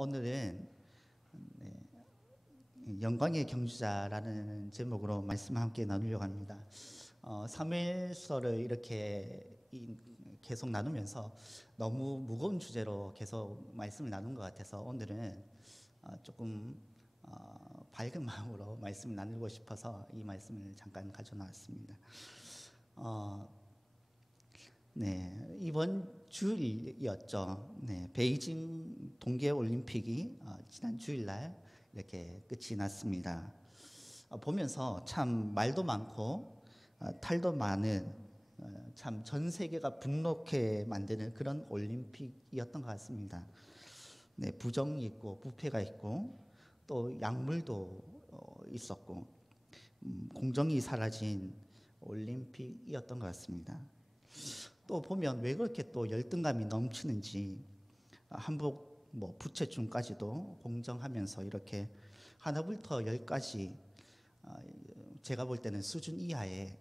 오늘은 영광의 경주자라는 제목으로 말씀을 함께 나누려고 합니다. 사무엘서를 이렇게 계속 나누면서 너무 무거운 주제로 계속 말씀을 나눈 것 같아서 오늘은 조금 밝은 마음으로 말씀을 나누고 싶어서 이 말씀을 잠깐 가져나왔습니다. 이번 주일이었죠. 베이징 동계올림픽이 지난 주일날 이렇게 끝이 났습니다. 보면서 참 말도 많고 탈도 많은 참 전 세계가 분노케 만드는 그런 올림픽이었던 것 같습니다. 부정이 있고 부패가 있고 또 약물도 있었고 공정이 사라진 올림픽이었던 것 같습니다. 또 보면 왜 그렇게 또 열등감이 넘치는지 한복 부채춤까지도 공정하면서 이렇게 하나부터 열까지 제가 볼 때는 수준 이하의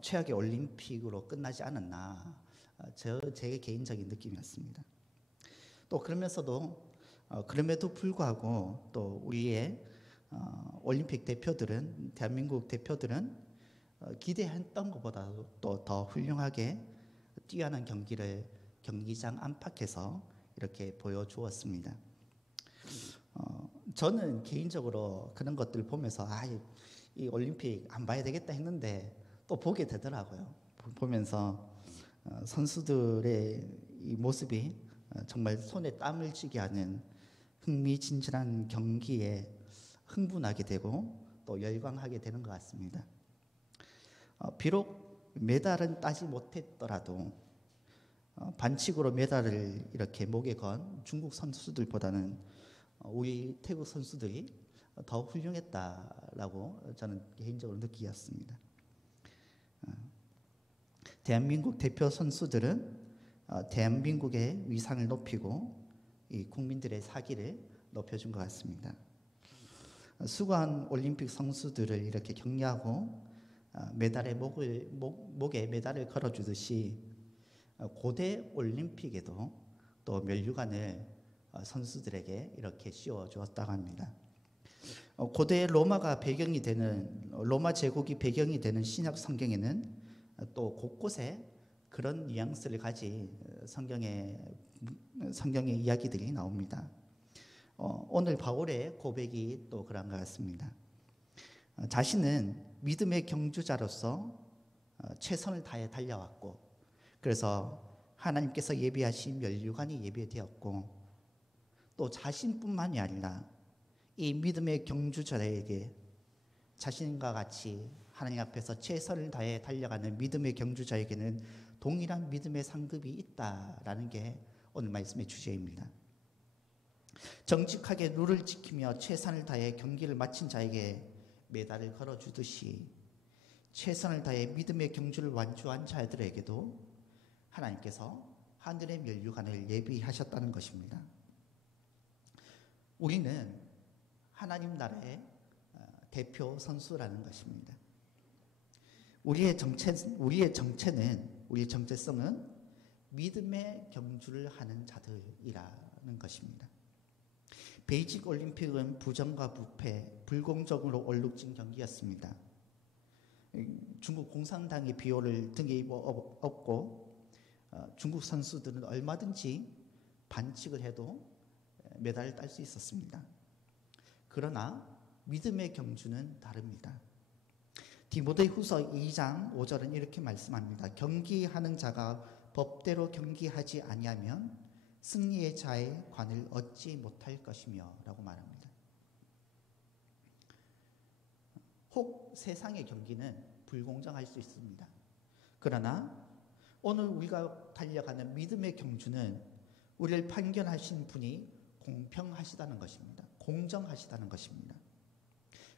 최악의 올림픽으로 끝나지 않았나 제 개인적인 느낌이었습니다. 또 그러면서도 그럼에도 불구하고 또 우리의 올림픽 대표들은 대한민국 대표들은 기대했던 것보다도 또 더 훌륭하게 뛰어난 경기를 경기장 안팎에서 이렇게 보여주었습니다. 저는 개인적으로 그런 것들을 보면서 이 올림픽 안 봐야 되겠다 했는데 또 보게 되더라고요. 보면서 선수들의 이 모습이 정말 손에 땀을 쥐게 하는 흥미진진한 경기에 흥분하게 되고 또 열광하게 되는 것 같습니다. 비록 메달은 따지 못했더라도 반칙으로 메달을 이렇게 목에 건 중국 선수들보다는 우리 태국 선수들이 더 훌륭했다라고 저는 개인적으로 느끼었습니다. 대한민국 대표 선수들은 대한민국의 위상을 높이고 이 국민들의 사기를 높여준 것 같습니다. 수고한 올림픽 선수들을 이렇게 격려하고 메달에 목에 메달을 걸어주듯이 고대 올림픽에도 또 면류관을 선수들에게 이렇게 씌워주었다고 합니다. 고대 로마가 배경이 되는 로마 제국이 배경이 되는 신약 성경에는 또 곳곳에 그런 뉘앙스를 가진 성경의 이야기들이 나옵니다. 오늘 바울의 고백이 또 그런 것 같습니다. 자신은 믿음의 경주자로서 최선을 다해 달려왔고 그래서 하나님께서 예비하신 면류관이 예비되었고 또 자신뿐만이 아니라 이 믿음의 경주자에게 자신과 같이 하나님 앞에서 최선을 다해 달려가는 믿음의 경주자에게는 동일한 믿음의 상급이 있다라는 게 오늘 말씀의 주제입니다. 정직하게 룰을 지키며 최선을 다해 경기를 마친 자에게 메달을 걸어주듯이 최선을 다해 믿음의 경주를 완주한 자들에게도 하나님께서 하늘의 면류관을 예비하셨다는 것입니다. 우리는 하나님 나라의 대표 선수라는 것입니다. 우리의 정체성은 믿음의 경주를 하는 자들이라는 것입니다. 베이징 올림픽은 부정과 부패, 불공정으로 얼룩진 경기였습니다. 중국 공산당의 비호를 등에 업고 중국 선수들은 얼마든지 반칙을 해도 메달을 딸 수 있었습니다. 그러나 믿음의 경주는 다릅니다. 디모데후서 2장 5절은 이렇게 말씀합니다. 경기하는 자가 법대로 경기하지 아니하면 승리의 자의 관을 얻지 못할 것이며 라고 말합니다. 혹 세상의 경기는 불공정할 수 있습니다. 그러나 오늘 우리가 달려가는 믿음의 경주는 우리를 판결하신 분이 공평하시다는 것입니다. 공정하시다는 것입니다.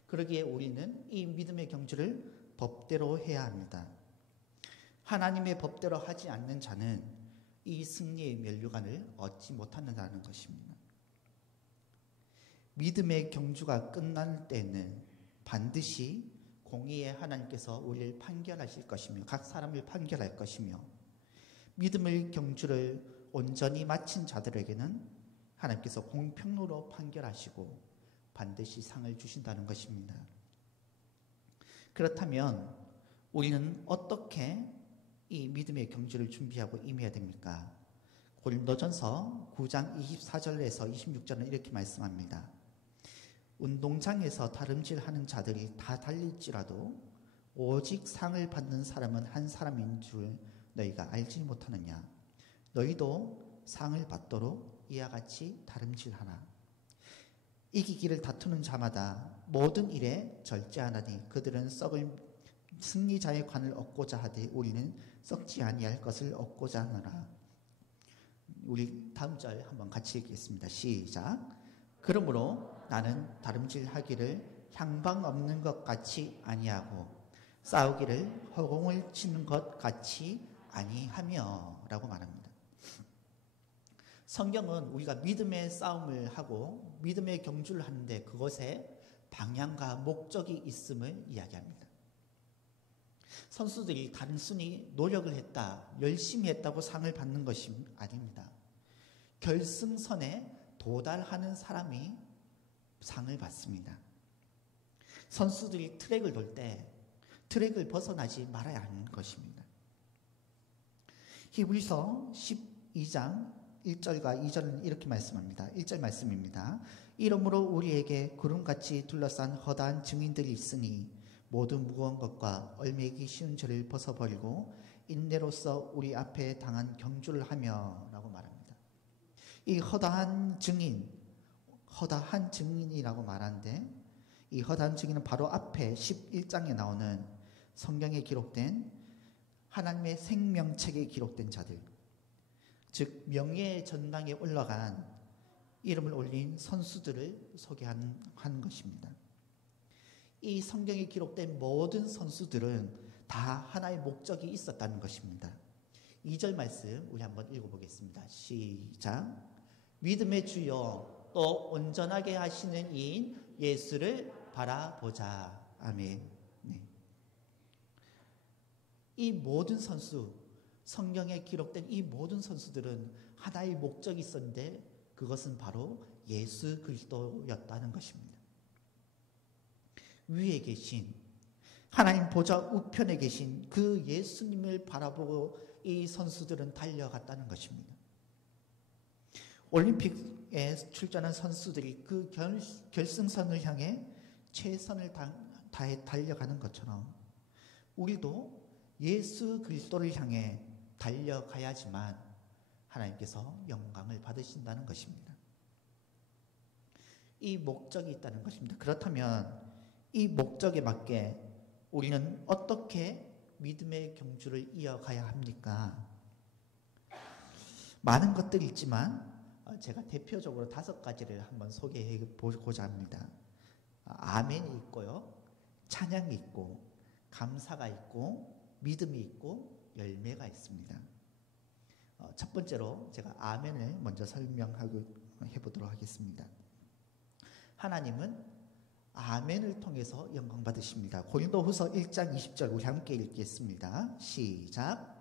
그러기에 우리는 이 믿음의 경주를 법대로 해야 합니다. 하나님의 법대로 하지 않는 자는 이 승리의 면류관을 얻지 못한다는 것입니다. 믿음의 경주가 끝날 때는 반드시 공의의 하나님께서 우리를 판결하실 것이며 각 사람을 판결할 것이며 믿음의 경주를 온전히 마친 자들에게는 하나님께서 공평으로 판결하시고 반드시 상을 주신다는 것입니다. 그렇다면 우리는 어떻게 이 믿음의 경주를 준비하고 임해야 됩니까? 고린도전서 9장 24절에서 26절은 이렇게 말씀합니다. 운동장에서 다름질하는 자들이 다 달릴지라도 오직 상을 받는 사람은 한 사람인 줄 너희가 알지 못하느냐? 너희도 상을 받도록 이와 같이 다름질하라. 이기기를 다투는 자마다 모든 일에 절제하나니 그들은 썩을 승리자의 관을 얻고자 하되 우리는 썩지 아니할 것을 얻고자 하노라. 우리 다음 절 한번 같이 읽겠습니다. 시작. 그러므로 나는 다름질하기를 향방 없는 것 같이 아니하고 싸우기를 허공을 치는 것 같이 아니하며 라고 말합니다. 성경은 우리가 믿음의 싸움을 하고 믿음의 경주를 하는데 그것에 방향과 목적이 있음을 이야기합니다. 선수들이 단순히 노력을 했다, 열심히 했다고 상을 받는 것이 아닙니다. 결승선에 도달하는 사람이 상을 받습니다. 선수들이 트랙을 돌 때 트랙을 벗어나지 말아야 하는 것입니다. 히브리서 12장 1절과 2절은 이렇게 말씀합니다. 1절 말씀입니다. 이러므로 우리에게 구름같이 둘러싼 허다한 증인들이 있으니 모든 무거운 것과 얼매기 쉬운 죄를 벗어버리고 인내로서 우리 앞에 당한 경주를 하며 라고 말합니다. 이 허다한 증인이라고 말하는데 이 허다한 증인은 바로 앞에 11장에 나오는 성경에 기록된 하나님의 생명책에 기록된 자들, 즉 명예의 전당에 올라간 이름을 올린 선수들을 소개하는 것입니다. 이 성경에 기록된 모든 선수들은 다 하나의 목적이 있었다는 것입니다. 2절 말씀 우리 한번 읽어보겠습니다. 시작. 믿음의 주여 또 온전하게 하시는 이인 예수를 바라보자. 아멘. 네. 이 모든 선수, 성경에 기록된 이 모든 선수들은 하나의 목적이 있었는데 그것은 바로 예수 그리스도였다는 것입니다. 위에 계신 하나님 보좌 우편에 계신 그 예수님을 바라보고 이 선수들은 달려갔다는 것입니다. 올림픽에 출전한 선수들이 그 결승선을 향해 최선을 다해 달려가는 것처럼 우리도 예수 그리스도를 향해 달려가야지만 하나님께서 영광을 받으신다는 것입니다. 이 목적이 있다는 것입니다. 그렇다면 이 목적에 맞게 우리는 어떻게 믿음의 경주를 이어가야 합니까? 많은 것들이 있지만 제가 대표적으로 5가지를 한번 소개해 보고자 합니다. 아멘이 있고요, 찬양이 있고, 감사가 있고, 믿음이 있고, 열매가 있습니다. 첫 번째로 제가 아멘을 먼저 설명하고 해보도록 하겠습니다. 하나님은 아멘을 통해서 영광 받으십니다. 고린도후서 1장 20절 우리 함께 읽겠습니다. 시작.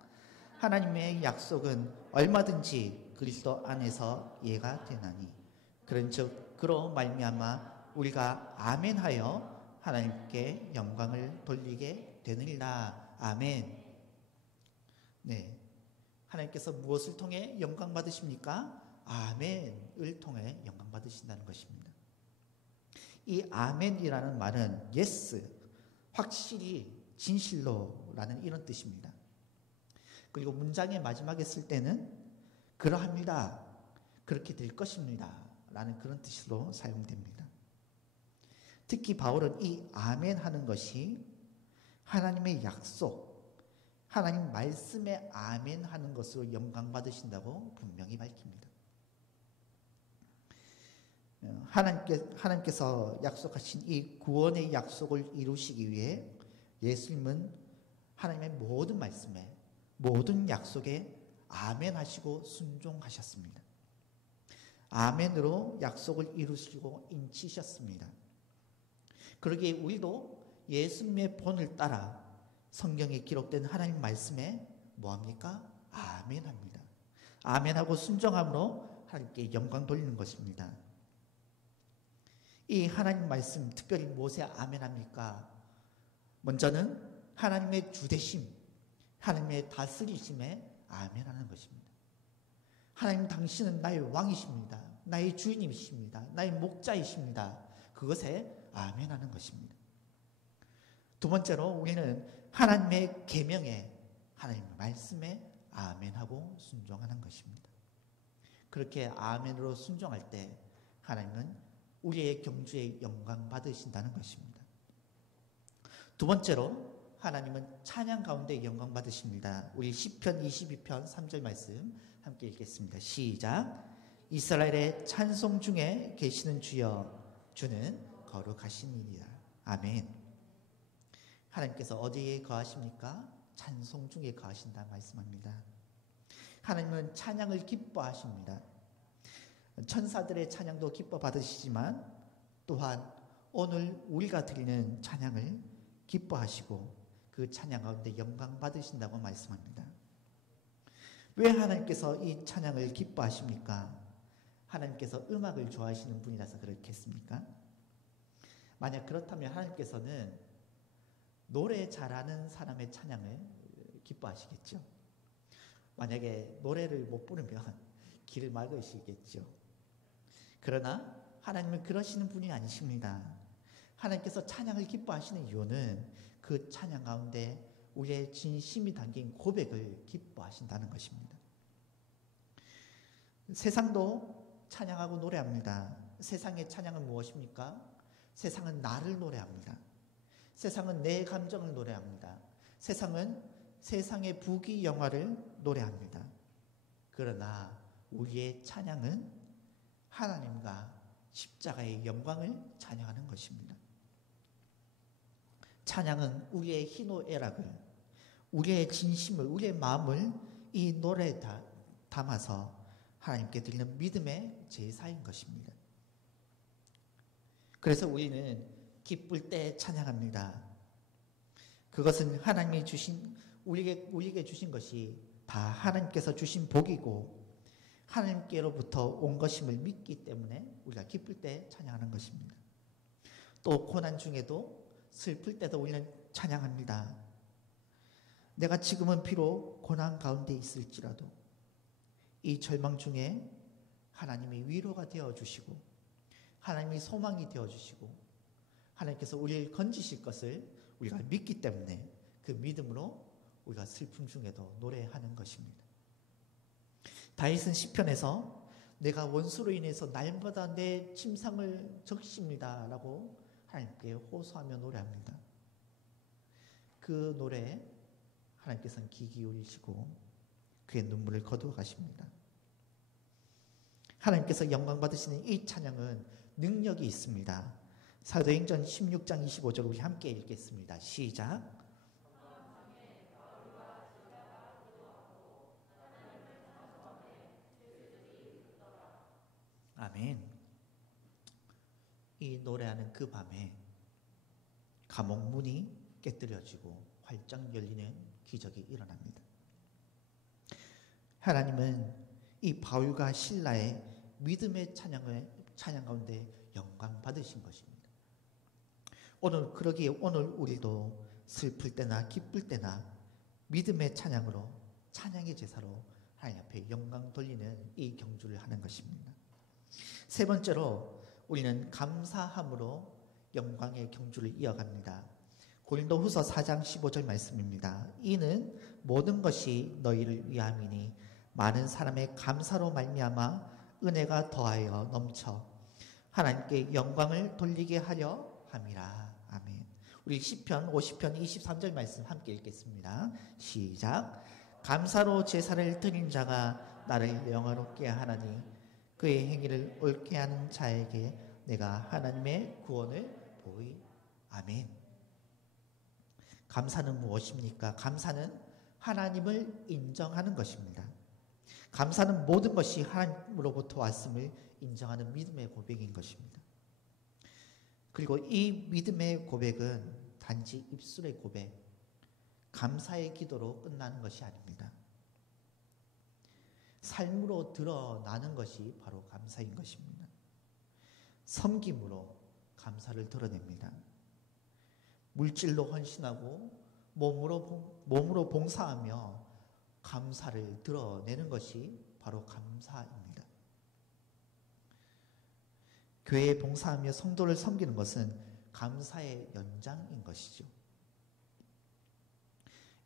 하나님의 약속은 얼마든지 그리스도 안에서 이해가 되나니 그런즉 그로 말미암아 우리가 아멘하여 하나님께 영광을 돌리게 되느니라. 아멘. 네, 하나님께서 무엇을 통해 영광 받으십니까? 아멘을 통해 영광 받으신다는 것입니다. 이 아멘이라는 말은 yes, 확실히, 진실로 라는 이런 뜻입니다. 그리고 문장의 마지막에 쓸 때는 그러합니다, 그렇게 될 것입니다 라는 그런 뜻으로 사용됩니다. 특히 바울은 이 아멘 하는 것이 하나님의 약속, 하나님 말씀에 아멘 하는 것으로 영광 받으신다고 분명히 밝힙니다. 하나님께서 약속하신 이 구원의 약속을 이루시기 위해 예수님은 하나님의 모든 말씀에, 모든 약속에 아멘 하시고 순종하셨습니다. 아멘으로 약속을 이루시고 인치셨습니다. 그러기에 우리도 예수님의 본을 따라 성경에 기록된 하나님 말씀에 뭐합니까? 아멘합니다. 아멘하고 순종함으로 하나님께 영광 돌리는 것입니다. 이 하나님 말씀 특별히 무엇에 아멘합니까? 먼저는 하나님의 주되심, 하나님의 다스리심에 아멘하는 것입니다. 하나님 당신은 나의 왕이십니다. 나의 주인이십니다. 나의 목자이십니다. 그것에 아멘하는 것입니다. 두 번째로 우리는 하나님의 계명에, 하나님의 말씀에 아멘하고 순종하는 것입니다. 그렇게 아멘으로 순종할 때 하나님은 우리의 경주에 영광 받으신다는 것입니다. 두 번째로 하나님은 찬양 가운데 영광 받으십니다. 우리 시편 22편 3절 말씀 함께 읽겠습니다. 시작. 이스라엘의 찬송 중에 계시는 주여, 주는 거룩하시니이다. 아멘. 하나님께서 어디에 거하십니까? 찬송 중에 거하신다 말씀합니다. 하나님은 찬양을 기뻐하십니다. 천사들의 찬양도 기뻐 받으시지만 또한 오늘 우리가 드리는 찬양을 기뻐하시고 그 찬양 가운데 영광 받으신다고 말씀합니다. 왜 하나님께서 이 찬양을 기뻐하십니까? 하나님께서 음악을 좋아하시는 분이라서 그렇겠습니까? 만약 그렇다면 하나님께서는 노래 잘하는 사람의 찬양을 기뻐하시겠죠. 만약에 노래를 못 부르면 길을 막으시겠죠. 그러나 하나님은 그러시는 분이 아니십니다. 하나님께서 찬양을 기뻐하시는 이유는 그 찬양 가운데 우리의 진심이 담긴 고백을 기뻐하신다는 것입니다. 세상도 찬양하고 노래합니다. 세상의 찬양은 무엇입니까? 세상은 나를 노래합니다. 세상은 내 감정을 노래합니다. 세상은 세상의 부귀영화를 노래합니다. 그러나 우리의 찬양은 하나님과 십자가의 영광을 찬양하는 것입니다. 찬양은 우리의 희노애락을, 우리의 진심을, 우리의 마음을 이 노래에 담아서 하나님께 드리는 믿음의 제사인 것입니다. 그래서 우리는 기쁠 때 찬양합니다. 그것은 하나님이 주신, 우리에게 주신 것이 다 하나님께서 주신 복이고 하나님께로부터 온 것임을 믿기 때문에 우리가 기쁠 때 찬양하는 것입니다. 또 고난 중에도 슬플 때도 우리는 찬양합니다. 내가 지금은 비록 고난 가운데 있을지라도 이 절망 중에 하나님이 위로가 되어주시고 하나님이 소망이 되어주시고 하나님께서 우리를 건지실 것을 우리가 믿기 때문에 그 믿음으로 우리가 슬픔 중에도 노래하는 것입니다. 다윗은 시편에서 내가 원수로 인해서 날마다 내 침상을 적십니다 라고 하나님께 호소하며 노래합니다. 그 노래에 하나님께서는 귀 기울이시고 그의 눈물을 거두어 가십니다. 하나님께서 영광 받으시는 이 찬양은 능력이 있습니다. 사도행전 16장 25절 우리 함께 읽겠습니다. 시작. 아멘. 이 노래하는 그 밤에 감옥 문이 깨뜨려지고 활짝 열리는 기적이 일어납니다. 하나님은 이 바울과 실라의 믿음의 찬양 가운데 영광 받으신 것입니다. 그러기에 오늘 우리도 슬플 때나 기쁠 때나 믿음의 찬양으로, 찬양의 제사로 하나님 앞에 영광 돌리는 이 경주를 하는 것입니다. 세 번째로 우리는 감사함으로 영광의 경주를 이어갑니다. 고린도후서 4장 15절 말씀입니다. 이는 모든 것이 너희를 위함이니 많은 사람의 감사로 말미암아 은혜가 더하여 넘쳐 하나님께 영광을 돌리게 하려 함이라. 아멘. 우리 시편 50편 23절 말씀 함께 읽겠습니다. 시작. 감사로 제사를 드린 자가 나를 영화롭게 하나니 그의 행위를 옳게 하는 자에게 내가 하나님의 구원을 보이. 아멘. 감사는 무엇입니까? 감사는 하나님을 인정하는 것입니다. 감사는 모든 것이 하나님으로부터 왔음을 인정하는 믿음의 고백인 것입니다. 그리고 이 믿음의 고백은 단지 입술의 고백, 감사의 기도로 끝나는 것이 아닙니다. 삶으로 드러나는 것이 바로 감사인 것입니다. 섬김으로 감사를 드러냅니다. 물질로 헌신하고 몸으로 봉사하며 감사를 드러내는 것이 바로 감사입니다. 교회에 봉사하며 성도를 섬기는 것은 감사의 연장인 것이죠.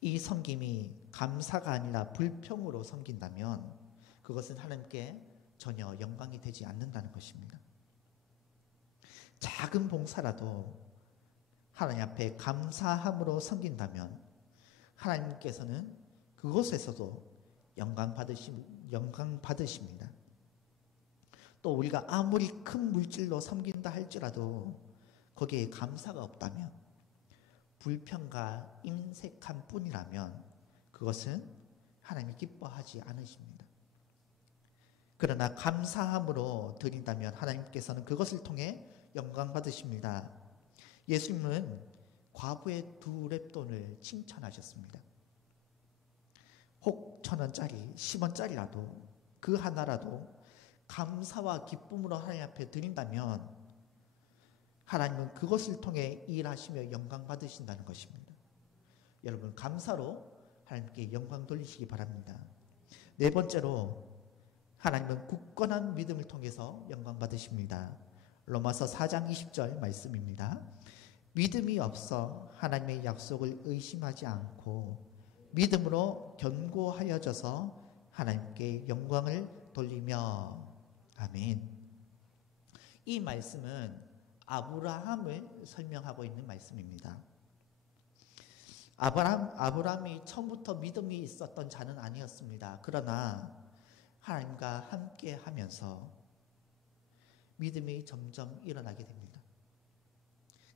이 섬김이 감사가 아니라 불평으로 섬긴다면 그것은 하나님께 전혀 영광이 되지 않는다는 것입니다. 작은 봉사라도 하나님 앞에 감사함으로 섬긴다면 하나님께서는 그곳에서도 영광 받으십니다. 또 우리가 아무리 큰 물질로 섬긴다 할지라도 거기에 감사가 없다면, 불평과 인색함 뿐이라면 그것은 하나님이 기뻐하지 않으십니다. 그러나 감사함으로 드린다면 하나님께서는 그것을 통해 영광 받으십니다. 예수님은 과부의 2렙돈을 칭찬하셨습니다. 혹 1,000원짜리, 10원짜리라도 그 하나라도 감사와 기쁨으로 하나님 앞에 드린다면 하나님은 그것을 통해 일하시며 영광 받으신다는 것입니다. 여러분, 감사로 하나님께 영광 돌리시기 바랍니다. 네 번째로, 하나님은 굳건한 믿음을 통해서 영광 받으십니다. 로마서 4장 20절 말씀입니다. 믿음이 없어 하나님의 약속을 의심하지 않고 믿음으로 견고하여져서 하나님께 영광을 돌리며. 아멘. 이 말씀은 아브라함을 설명하고 있는 말씀입니다. 아브라함이 처음부터 믿음이 있었던 자는 아니었습니다. 그러나 하나님과 함께 하면서 믿음이 점점 일어나게 됩니다.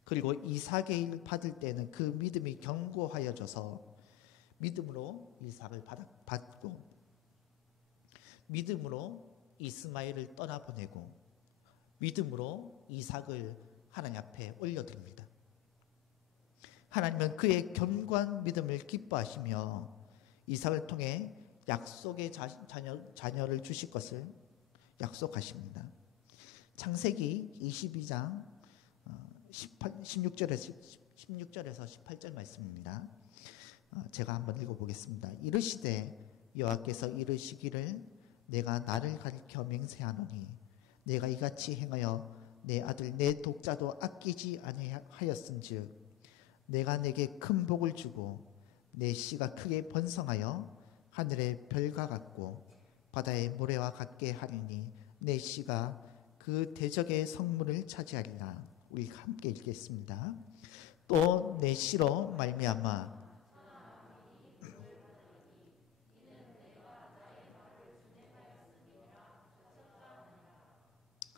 그리고 이삭을 받을 때는 그 믿음이 견고하여져서 믿음으로 이삭을 받고 믿음으로 이스마엘을 떠나보내고 믿음으로 이삭을 하나님 앞에 올려드립니다. 하나님은 그의 견고한 믿음을 기뻐하시며 이삭을 통해 약속의 자녀를 주실 것을 약속하십니다. 창세기 22장 16절에서 18절 말씀입니다. 제가 한번 읽어보겠습니다. 이르시되 여호와께서 이르시기를 내가 나를 가리켜 맹세하노니 내가 이같이 행하여 내 아들 내 독자도 아끼지 아니하였은즉 내가 내게 큰 복을 주고 내 씨가 크게 번성하여 하늘의 별과 같고 바다의 모래와 같게 하리니 내 씨가 그 대적의 성문을 차지하리라. 우리 함께 읽겠습니다. 또 내 씨로 말미암아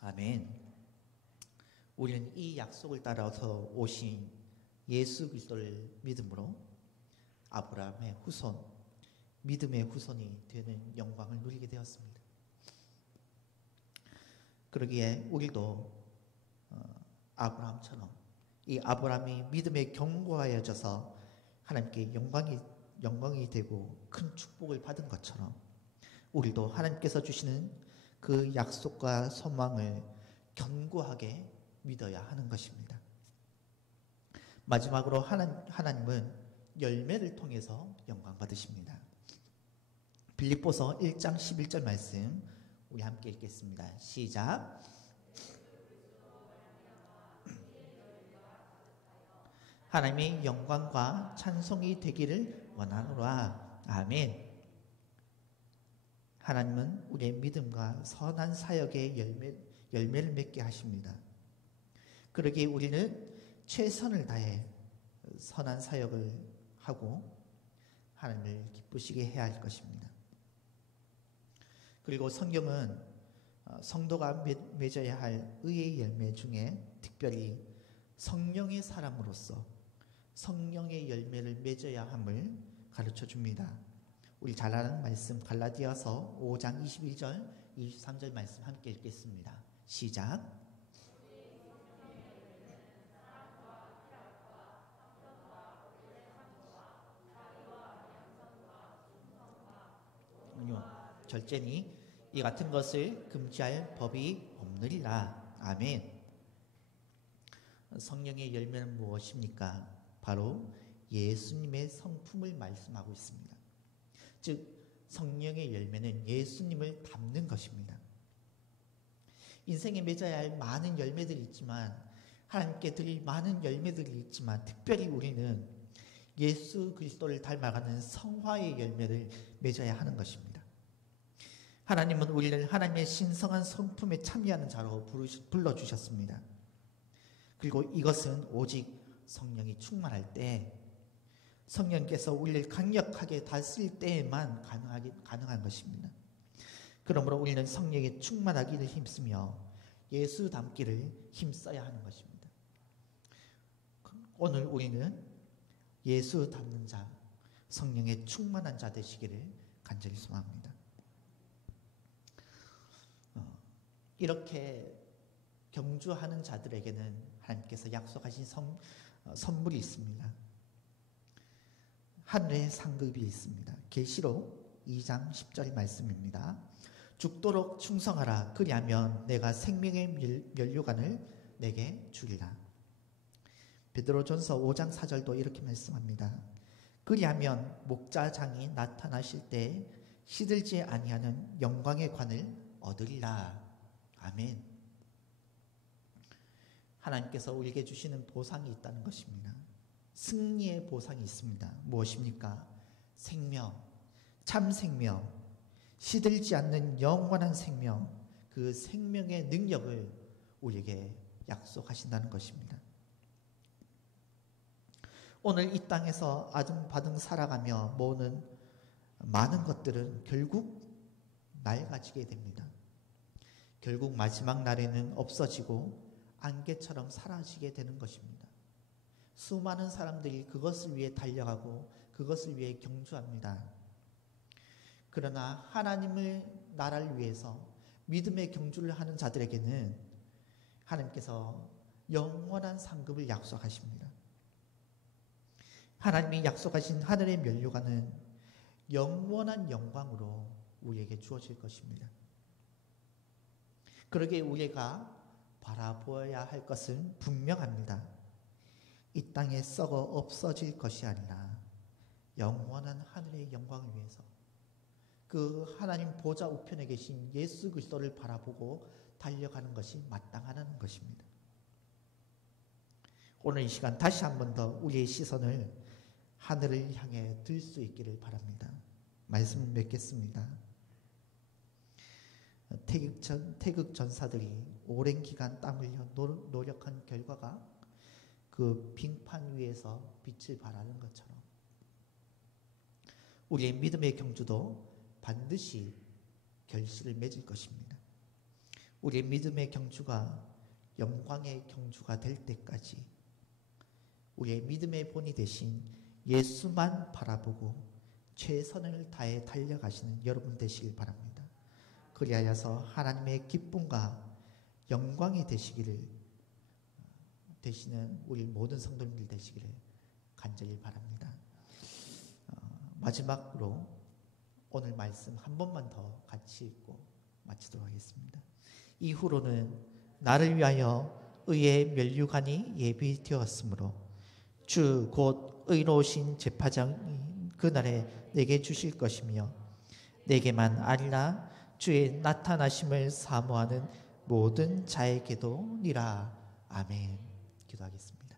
아멘. 우리는 이 약속을 따라서 오신 예수 그리스도를 믿음으로 아브라함의 후손, 믿음의 후손이 되는 영광을 누리게 되었습니다. 그러기에 우리도 아브라함처럼 이 아브라함이 믿음에 견고하여져서 하나님께 영광이 되고 큰 축복을 받은 것처럼 우리도 하나님께서 주시는 그 약속과 소망을 견고하게 믿어야 하는 것입니다. 마지막으로 하나님은 열매를 통해서 영광 받으십니다. 빌립보서 1장 11절 말씀 우리 함께 읽겠습니다. 시작. 하나님의 영광과 찬송이 되기를 원하노라. 아멘. 하나님은 우리의 믿음과 선한 사역의 열매를 맺게 하십니다. 그러기에 우리는 최선을 다해 선한 사역을 하고 하나님을 기쁘시게 해야 할 것입니다. 그리고 성경은 성도가 맺어야 할 의의 열매 중에 특별히 성령의 사람으로서 성령의 열매를 맺어야 함을 가르쳐 줍니다. 우리 잘 아는 말씀 갈라디아서 5장 21절 23절 말씀 함께 읽겠습니다. 시작. 절제니 이 같은 것을 금지할 법이 없느니라. 아멘. 성령의 열매는 무엇입니까? 바로 예수님의 성품을 말씀하고 있습니다. 즉 성령의 열매는 예수님을 닮는 것입니다. 인생에 맺어야 할 많은 열매들이 있지만, 하나님께 드릴 많은 열매들이 있지만, 특별히 우리는 예수 그리스도를 닮아가는 성화의 열매를 맺어야 하는 것입니다. 하나님은 우리를 하나님의 신성한 성품에 참여하는 자로 불러주셨습니다. 그리고 이것은 오직 성령이 충만할 때, 성령께서 우리를 강력하게 다스릴 때에만 가능한 것입니다. 그러므로 우리는 성령에 충만하기를 힘쓰며 예수 닮기를 힘써야 하는 것입니다. 오늘 우리는 예수 닮는 자, 성령에 충만한 자 되시기를 간절히 소망합니다. 이렇게 경주하는 자들에게는 하나님께서 약속하신 선물이 있습니다. 하늘의 상급이 있습니다. 계시록 2장 10절 말씀입니다. 죽도록 충성하라. 그리하면 내가 생명의 면류관을 내게 주리라. 베드로전서 5장 4절도 이렇게 말씀합니다. 그리하면 목자장이 나타나실 때 시들지 아니하는 영광의 관을 얻으리라. 아멘. 하나님께서 우리에게 주시는 보상이 있다는 것입니다. 승리의 보상이 있습니다. 무엇입니까? 생명, 참 생명, 시들지 않는 영원한 생명, 그 생명의 능력을 우리에게 약속하신다는 것입니다. 오늘 이 땅에서 아등바등 살아가며 모으는 많은 것들은 결국 낡아지게 됩니다. 결국 마지막 날에는 없어지고 안개처럼 사라지게 되는 것입니다. 수많은 사람들이 그것을 위해 달려가고 그것을 위해 경주합니다. 그러나 하나님의 나라를 위해서 믿음의 경주를 하는 자들에게는 하나님께서 영원한 상급을 약속하십니다. 하나님이 약속하신 하늘의 면류관은 영원한 영광으로 우리에게 주어질 것입니다. 그러기에 우리가 바라보아야 할 것은 분명합니다. 이 땅에 썩어 없어질 것이 아니라 영원한 하늘의 영광을 위해서 그 하나님 보좌 우편에 계신 예수 그리스도를 바라보고 달려가는 것이 마땅하다는 것입니다. 오늘 이 시간 다시 한 번 더 우리의 시선을 하늘을 향해 들 수 있기를 바랍니다. 말씀을 맺겠습니다. 태극 전사들이 오랜 기간 땀 흘려 노력한 결과가 그 빙판 위에서 빛을 발하는 것처럼 우리의 믿음의 경주도 반드시 결실을 맺을 것입니다. 우리의 믿음의 경주가 영광의 경주가 될 때까지 우리의 믿음의 본이 되신 예수만 바라보고 최선을 다해 달려가시는 여러분 되시길 바랍니다. 그리하여서 하나님의 기쁨과 영광이 되시는 우리 모든 성도님들 되시기를 간절히 바랍니다. 마지막으로 오늘 말씀 한 번만 더 같이 읽고 마치도록 하겠습니다. 이후로는 나를 위하여 의의 면류관이 예비되었으므로 주 곧 의로우신 제사장이 그날에 내게 주실 것이며 내게만 아니라 주의 나타나심을 사모하는 모든 자에게도 니라. 아멘. 기도하겠습니다.